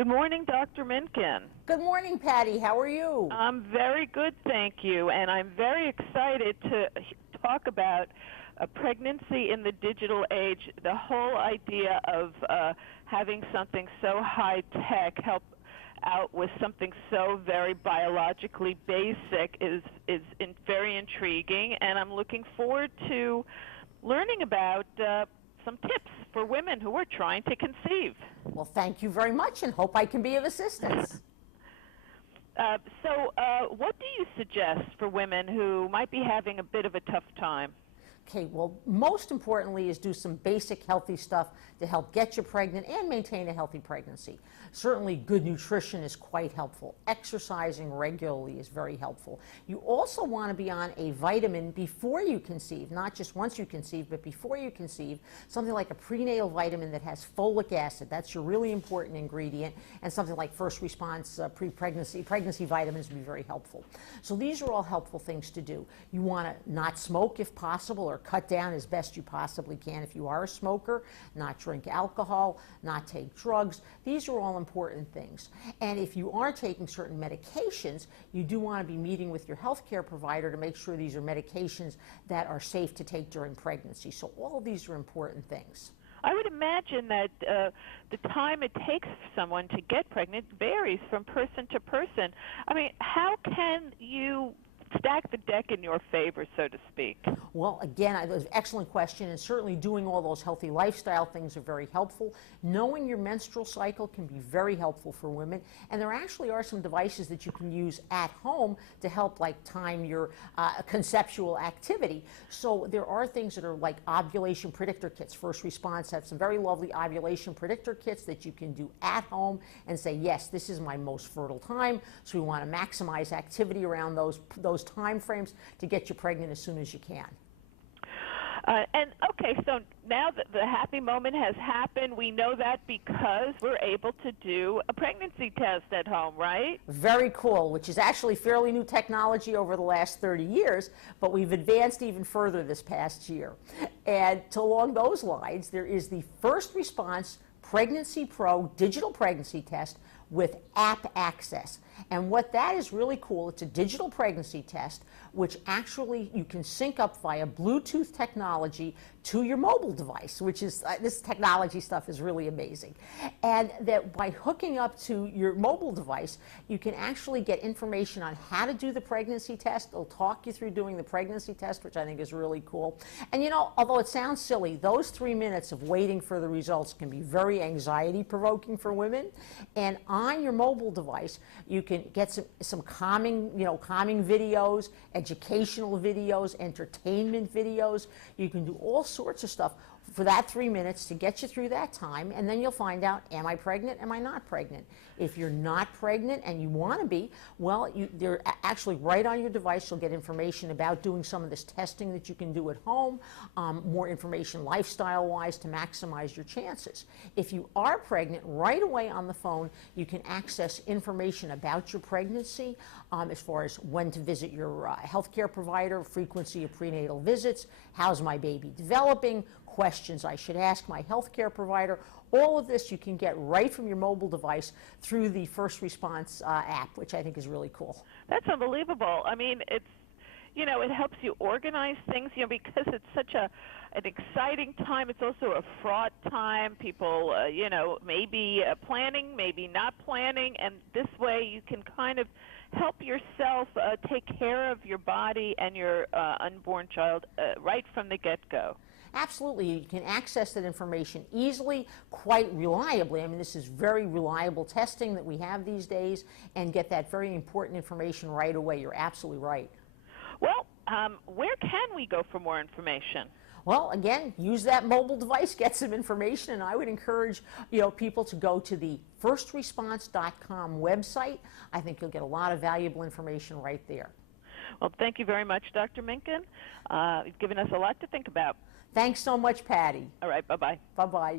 Good morning, Dr. Minkin. Good morning, Patty. How are you? I'm very good, thank you, and I'm very excited to talk about a pregnancy in the digital age. The whole idea of having something so high-tech help out with something so very biologically basic is very intriguing, and I'm looking forward to learning about some tips for women who are trying to conceive. Well, thank you very much and hope I can be of assistance. What do you suggest for women who might be having a bit of a tough time? Okay, well, most importantly is do some basic healthy stuff to help get you pregnant and maintain a healthy pregnancy. Certainly good nutrition is quite helpful. Exercising regularly is very helpful. You also want to be on a vitamin before you conceive, not just once you conceive, but before you conceive, something like a prenatal vitamin that has folic acid. That's your really important ingredient, and something like first response pregnancy vitamins would be very helpful. So these are all helpful things to do. You want to not smoke if possible, or cut down as best you possibly can if you are a smoker, not drink alcohol, not take drugs. These are all important things. And if you are taking certain medications, you do want to be meeting with your healthcare provider to make sure these are medications that are safe to take during pregnancy. So all of these are important things. I would imagine that the time it takes for someone to get pregnant varies from person to person. I mean, how can you stack the deck in your favor, so to speak? Well, again, that was an excellent question, and certainly doing all those healthy lifestyle things are very helpful. Knowing your menstrual cycle can be very helpful for women, and there actually are some devices that you can use at home to help time your conceptual activity. So there are things that are like ovulation predictor kits. First Response have some very lovely ovulation predictor kits that you can do at home and say, yes, this is my most fertile time, so we want to maximize activity around those time frames to get you pregnant as soon as you can. Okay, so now that the happy moment has happened, we know that because we're able to do a pregnancy test at home, right? Very cool, which is actually fairly new technology over the last 30 years, but we've advanced even further this past year. And along those lines, there is the First Response Pregnancy Pro digital pregnancy test with app access. And what that is really cool, it's a digital pregnancy test which actually you can sync up via Bluetooth technology to your mobile device, which is, this technology stuff is really amazing. And that by hooking up to your mobile device, you can actually get information on how to do the pregnancy test. It'll talk you through doing the pregnancy test, which I think is really cool. And you know, although it sounds silly, those 3 minutes of waiting for the results can be very anxiety provoking for women. And on your mobile device, you can get some calming videos, educational videos, entertainment videos. You can do all sorts of stuff for that 3 minutes to get you through that time, and then you'll find out, am I pregnant, am I not pregnant? If you're not pregnant and you want to be, well, they're actually right on your device. You'll get information about doing some of this testing that you can do at home, more information lifestyle-wise to maximize your chances. If you are pregnant, right away on the phone, you can access information about your pregnancy, as far as when to visit your healthcare provider, frequency of prenatal visits, how's my baby developing, questions I should ask my healthcare provider. All of this you can get right from your mobile device through the First Response app, which I think is really cool. That's unbelievable. I mean, it helps you organize things, because it's such an exciting time. It's also a fraught time. People, maybe planning, maybe not planning, and this way you can kind of help yourself take care of your body and your unborn child right from the get-go. Absolutely. You can access that information easily, quite reliably. I mean, this is very reliable testing that we have these days, and get that very important information right away. You're absolutely right. Well, where can we go for more information? Well, again, use that mobile device, get some information, and I would encourage people to go to the firstresponse.com website. I think you'll get a lot of valuable information right there. Well, thank you very much, Dr. Minkin. You've given us a lot to think about. Thanks so much, Patty. All right, bye-bye. Bye-bye.